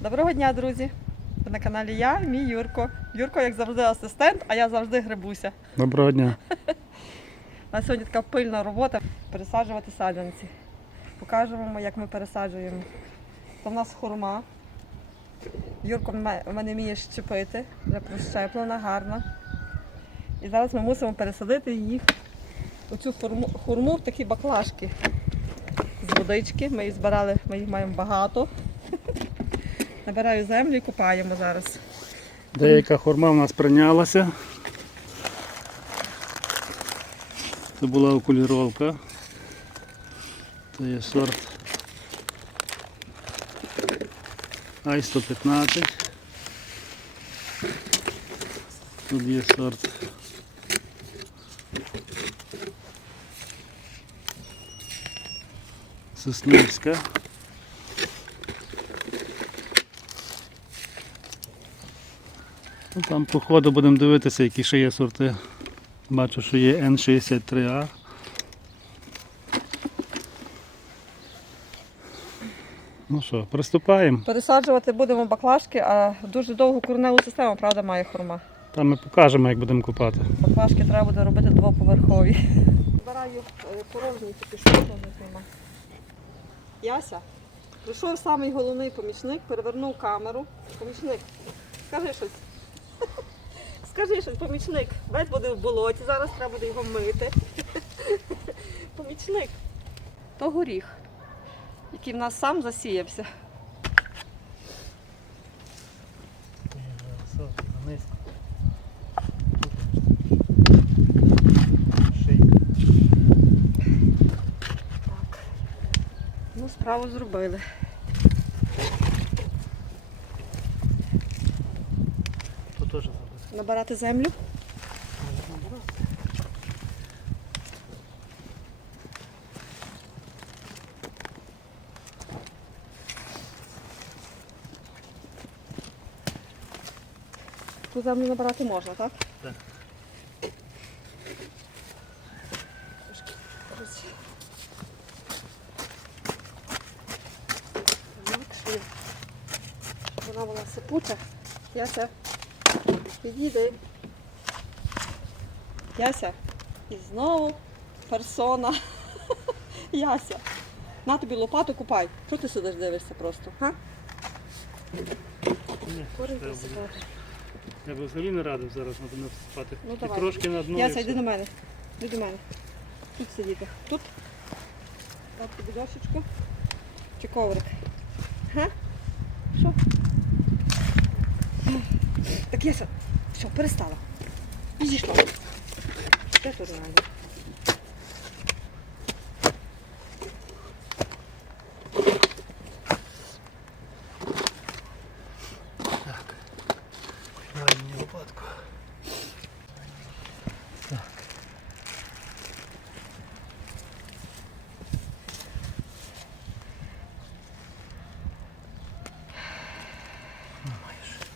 Доброго дня, друзі! Ви на каналі я, мій Юрко. Юрко, як завжди, асистент, а я завжди грибуся. Доброго дня. У нас сьогодні така пильна робота пересаджувати саджанці. Покажемо, вам, як ми пересаджуємо. То в нас хурма. Юрко в мене вміє щепити, вже прищеплена, гарна. І зараз ми мусимо пересадити її у цю хурму, в такі баклажки водички. Ми їх збирали, ми їх маємо багато. Набираю землю і купаємо зараз. Деяка хурма в нас прийнялася. Це була окуліровка. Це є сорт Ай-115. Тут є сорт Соснівська. Ну, Там по ходу будемо дивитися, які ще є сорти. Бачу, що є N63A. Ну що, приступаємо. Пересаджувати будемо баклажки, а дуже довгу кореневу систему, правда, має хурма. Там ми покажемо, як будемо купати. Баклажки треба буде робити двоповерхові. Збираю е, порожні такі штуки. Яся, прийшов самий головний помічник, перевернув камеру. Помічник, скажи щось. Скажи щось, помічник. Весь буде в болоті, зараз треба буде його мити. Помічник. То горіх, який в нас сам засіявся. Справу зробили. Тут теж Набирати землю. Ту землю набирати можна, так? Так. Вона. Яся, підійди. Яся. І знову персона. Яся. На тобі лопату купай. Чого ти сидиш дивишся просто? Га? Корінь присипати. Я би взагалі не радив зараз на дно спати. Ну, І давай. трошки на дно. і Яся, все. йди до мене. Йди до мене. Тут сидіти. Тут. Так, тобі дощечку. Чи коврик. Га? Що? Так, я все, перестала. Зійшла. Це тут реально?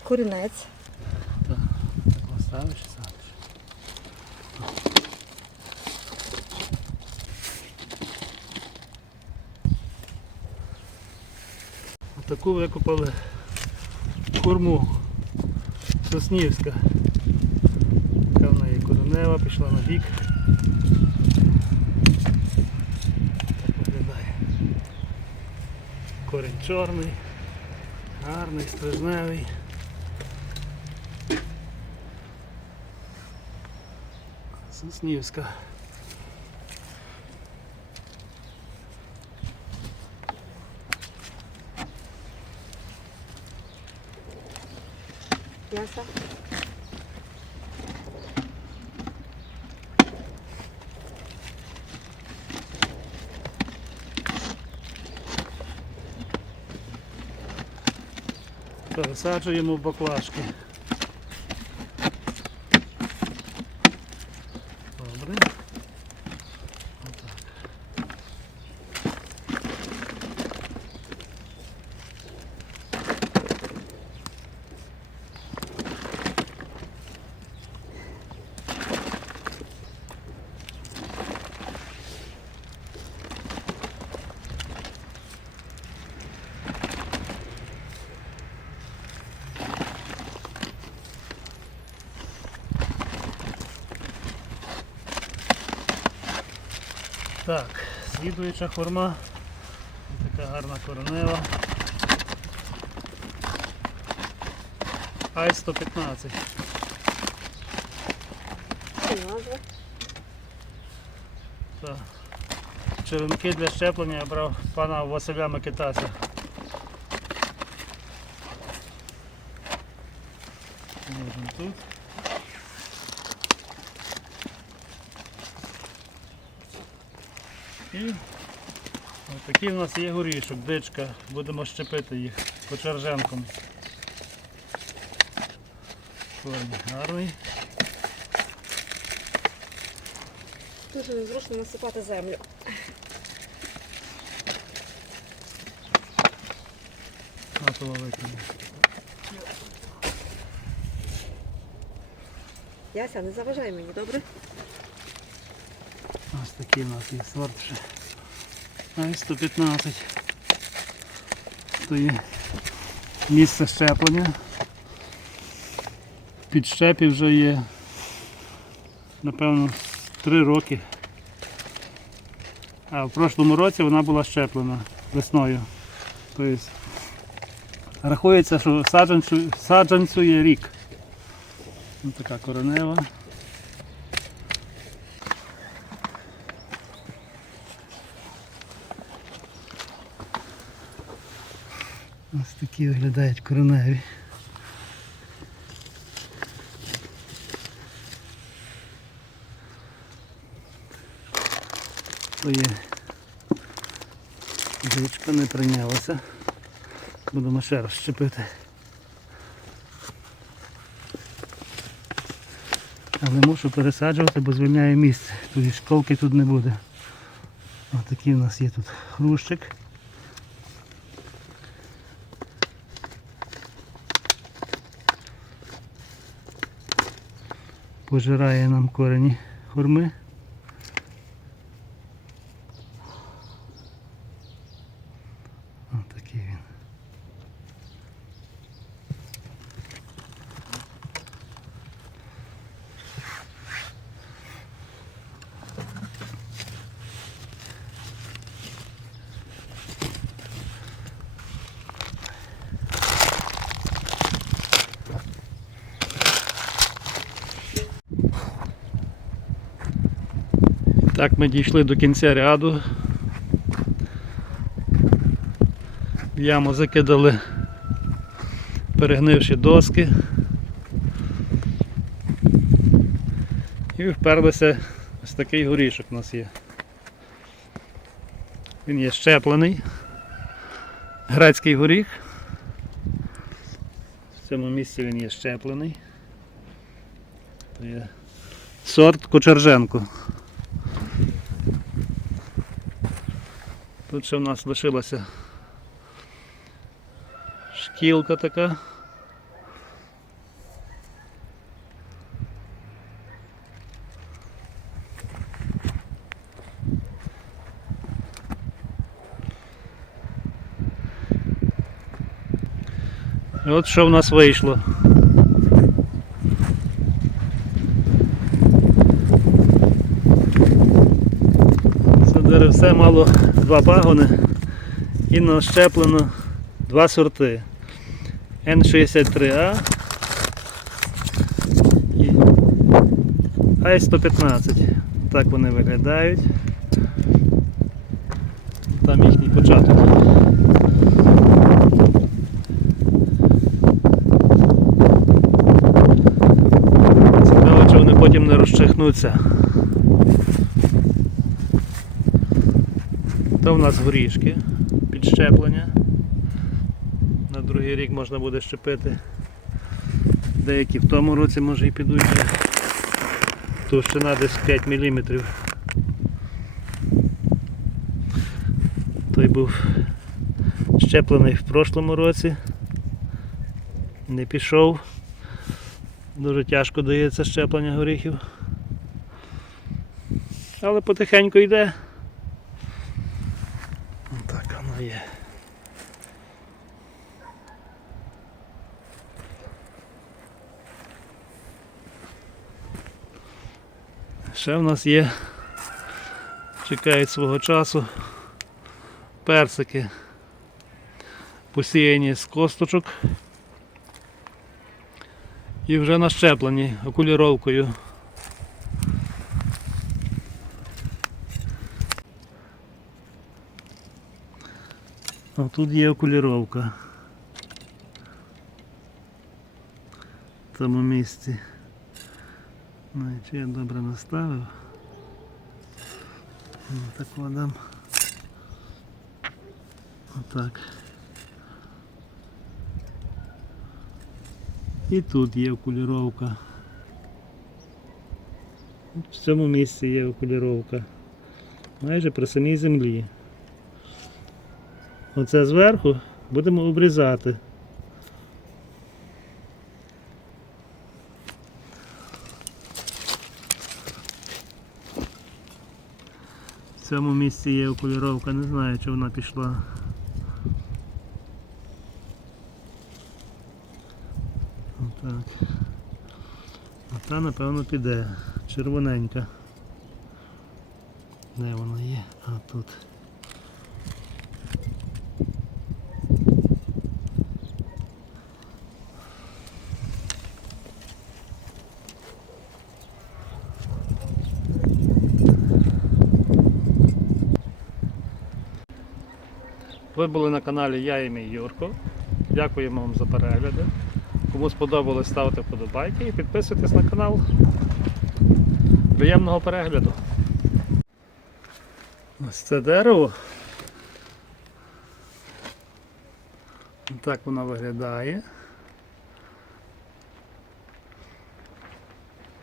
Корінець. Так, ставиш і садиш. Таку викопали хурму Соснівська. Така в неї коренева, пішла на бік. Так виглядає. Корінь чорний, гарний, стрижневий. Соснівська. Яся. Пересаджуємо в баклажки. Добре. Отак. Так, слідуюча форма. Така гарна коренева. Ай 115. Так. Черенки для щеплення я брав пана Василя Микитася. Можемо тут. І ось такий в нас є горішок, дичка. Будемо щепити їх по черженкам. Корінь гарний. Дуже незручно насипати землю. На того викину. Яся, не заважай мені, добре? Ось такий у нас є сорт ще. Ай 115. То є місце щеплення. Під щепі вже є, напевно, 3 роки. А в прошлому році вона була щеплена весною. Тобто рахується, що саджанцю, саджанцю є рік. Ось така коренева. Ось такі виглядають короневі. То є дичка не прийнялася. Будемо ще раз щепити. Але мушу пересаджувати, бо звільняє місце. Тут і школки тут не буде. Ось такий у нас є тут хрущик. Пожирає нам корені хурми. Так, ми дійшли до кінця ряду. В яму закидали перегнивші доски. І вперлися ось такий горішок у нас є. Він є щеплений. Грецький горіх. В цьому місці він є щеплений. Це є сорт Кочерженко. Тут ще в нас лишилася шкілка така. І от що в нас вийшло. Це деревце мало два пагони і нащеплено два сорти. N63A і I115. Так вони виглядають. Там їхній початок. Цікаво, чи вони потім не розчихнуться. То в нас горішки підщеплення. На другий рік можна буде щепити. Деякі в тому році може і підуть. Товщина десь 5 мм. Той був щеплений в прошлому році. Не пішов. Дуже тяжко дається щеплення горіхів. Але потихеньку йде. Так воно є. Ще в нас є чекають свого часу. Персики посіяні з косточок і вже нащеплені окуліровкою. А тут є окуліровка. В тому місці. Ну, і чи я добре наставив. Ну, так дам. Отак. І тут є окуліровка. В цьому місці є окуліровка. Майже при самій землі. Оце зверху будемо обрізати. Цьому місці є окуліровка, не знаю, чи вона пішла. Отак. А та напевно піде. Червоненька. Де вона є? А тут. Ви були на каналі Я і мій Юрко. Дякуємо вам за перегляди. Кому сподобалось, ставте вподобайки і підписуйтесь на канал. Приємного перегляду. Ось це дерево. Так воно виглядає.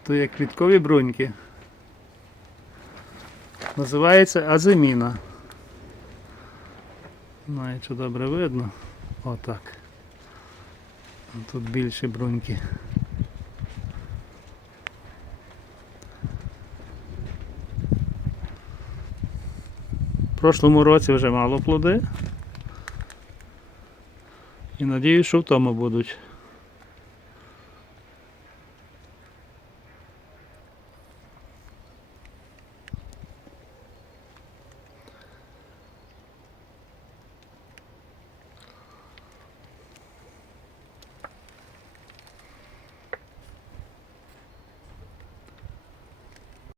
То є квіткові бруньки. Називається азиміна. Знаю, чи добре видно. Отак. Тут більше бруньки. В прошлому році вже мало плоди. І надіюсь, що в тому будуть.